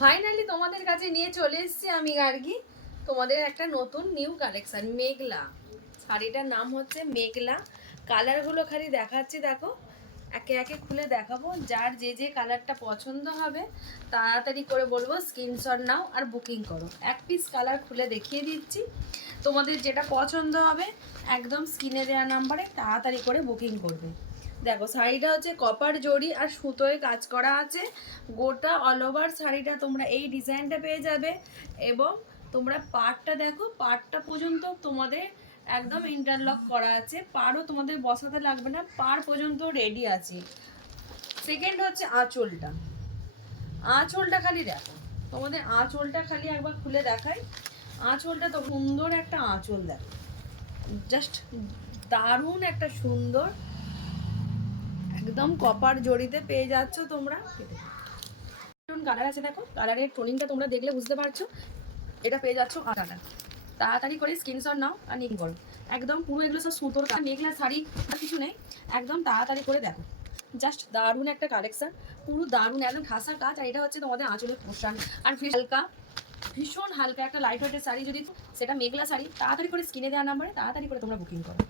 Finally তোমাদের কাছে নিয়ে চলে এসেছি আমি গার্গী, তোমাদের একটা নতুন নিউ কালেকশন মেঘলা। শাড়িটার নাম হচ্ছে মেঘলা। কালারগুলো খালি দেখাচ্ছি, দেখো একে একে খুলে দেখাবো। যার যে যে কালারটা পছন্দ হবে তাড়াতাড়ি করে বলবো স্ক্রিনশট নাও আর বুকিং করো। এক পিস কালার খুলে দেখিয়ে দিচ্ছি, তোমাদের যেটা পছন্দ হবে একদম স্ক্রিনে দেওয়া নাম্বারে তাড়াতাড়ি করে বুকিং করবে। দেখো শাড়িটা হচ্ছে কপার জড়ি আর সুতোয় কাজ করা আছে। গোটা অল ওভার শাড়িটা তোমরা এই ডিজাইনটা পেয়ে যাবে। এবং তোমরা পাড়টা দেখো, পাড়টা পর্যন্ত তোমাদের একদম ইন্টারলক করা আছে। পাড়ও তোমাদের বসাতে লাগবে না, পাড় পর্যন্ত রেডি আছে। সেকেন্ড হচ্ছে আঁচলটা। আঁচলটা খালি দেখো, তোমাদের আঁচলটা খালি একবার খুলে দেখাই। আঁচলটা তো সুন্দর একটা আঁচল, দেখো জাস্ট দারুণ একটা সুন্দর একদম কপার জড়িতে পেয়ে যাচ্ছ তোমরা। কালার আছে, দেখো কালারের টোনিংটা তোমরা দেখলে বুঝতে পারছো। এটা পেয়ে যাচ্ছ আটাটা। তাড়াতাড়ি করে স্ক্রিনশট নাও আর নিক করো। একদম পুরো এগুলো সব সুতোর মেঘলা শাড়ি, আর কিছু নেই। একদম তাড়াতাড়ি করে দেখো, জাস্ট দারুণ একটা কালেকশন, পুরো দারুণ একদম খাসা কাজ। আর এটা হচ্ছে তোমাদের আঁচলের পোশাক। আর হালকা, ভীষণ হালকা একটা লাইট ওয়েটের শাড়ি, যদি সেটা মেঘলা শাড়ি, তাড়াতাড়ি করে স্ক্রিনে দেওয়া নাম্বারে তাড়াতাড়ি করে তোমরা বুকিং করো।